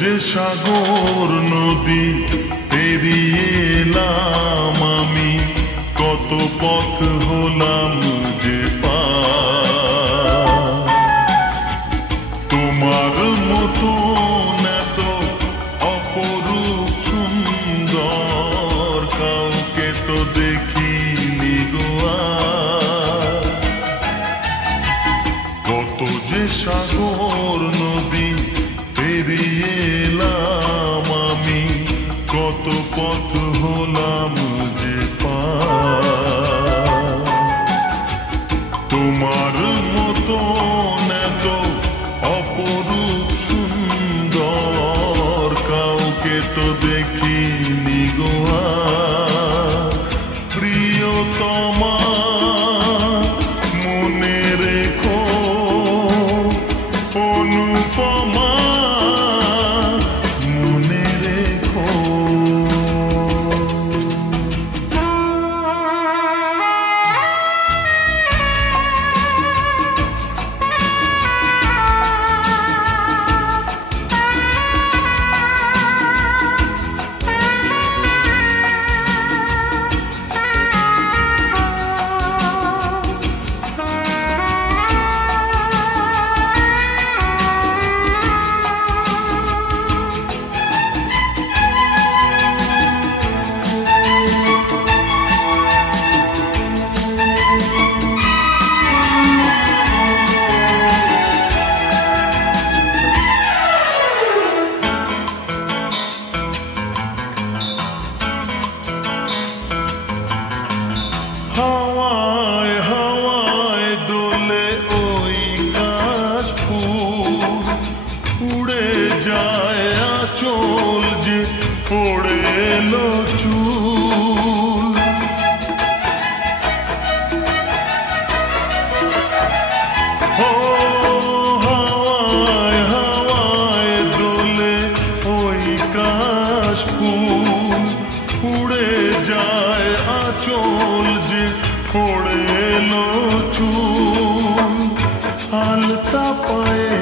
যে সাগর নদী পেরিয়ে এলাম আমি, কত পথ হলাম যে পার। তোমার মতো এত অপরূপ সুন্দর কাউকে তো দেখিনি গো আর। কত যে সাগর নদী পেরিয়ে এলাম আমি, কত পথ হলাম যে পার। তোমার মতো এত অপরূপ সুন্দর কাউকে তো দেখিনি গো আর। প্রিয়তমা মনে রেখো, অনুপমা মনে রেখো। হাওয়ায় হাওয়ায় দোলে ওই কাশফুল, উড়ে যায় আঁচল যে পড়ে এলো চুল। ও হাওয়ায় হাওয়ায় দোলে ওই কাশফুল, উড়ে যায় আঁচল যে পড়ে এলো চুল। আলতা পায়ে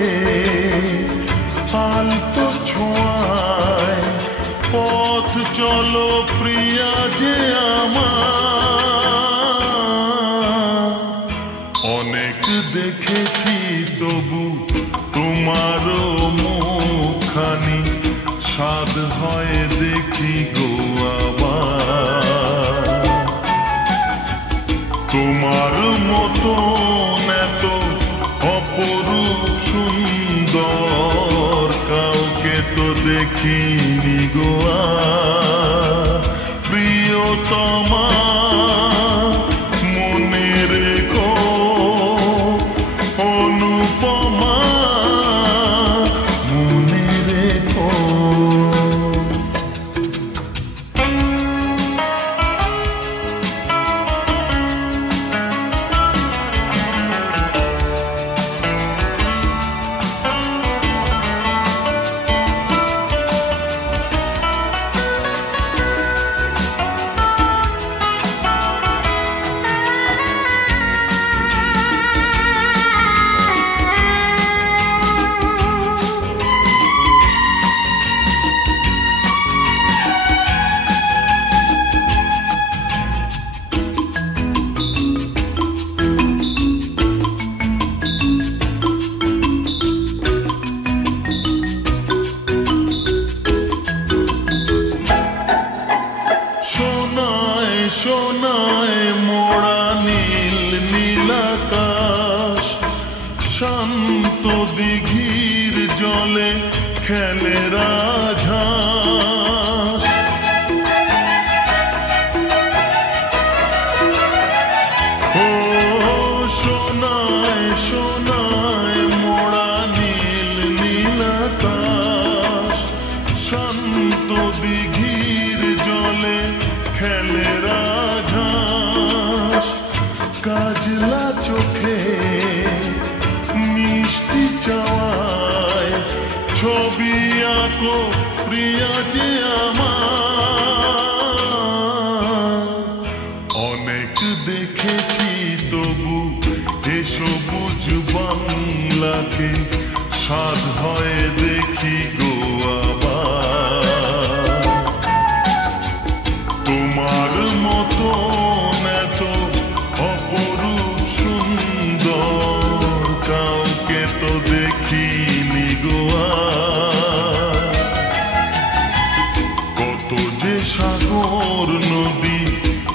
আলতো ছোঁয়ায় পথ চলো প্রিয়া যে আমার। অনেক দেখেছি তবু তোমারও মুখখানি, স্বাদ হয় দেখি গো আবার। তোমার মতো এত অপরূপ সুন্দর কাউকে তো দেখিনি গো আর। প্রিয়তমা মনে রেখো, অনুপমা মনে রেখো। সোনায় মোড়া নীল নীলাকাশ, শান্ত দিঘির জলে খেলে রাজহাঁস। ও সোনায় সোনায় মোড়া নীল নীলাকাশ, শান্ত দিঘির জলে খেলে রাজহাঁস। কাজলা চোখে মিষ্টি চাওয়ায় ছবি আঁকো প্রিয়া যে আমার। অনেক দেখেছি তবু এ সবুজ বাংলাকে, স্বাদ হয় দেখি গোয়া। মতন এত অপরূপ সুন্দর কাউকে তো দেখিনি গো আর। কত যে সাগর নদী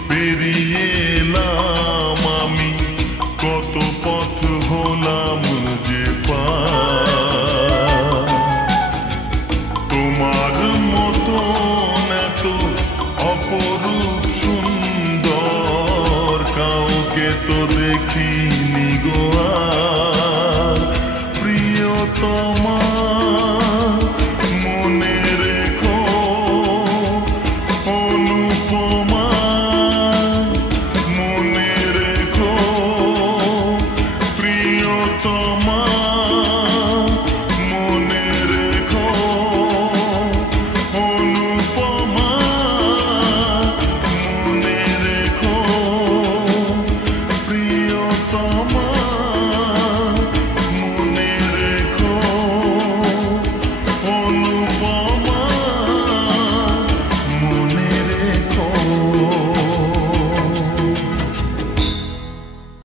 পেরিয়ে এলাম আমি, কত পথ হলাম যে পার। তোমার মতন এত অপরূপ সুন্দর কাউকে তো দেখিনি গো আর। প্রিয়তমা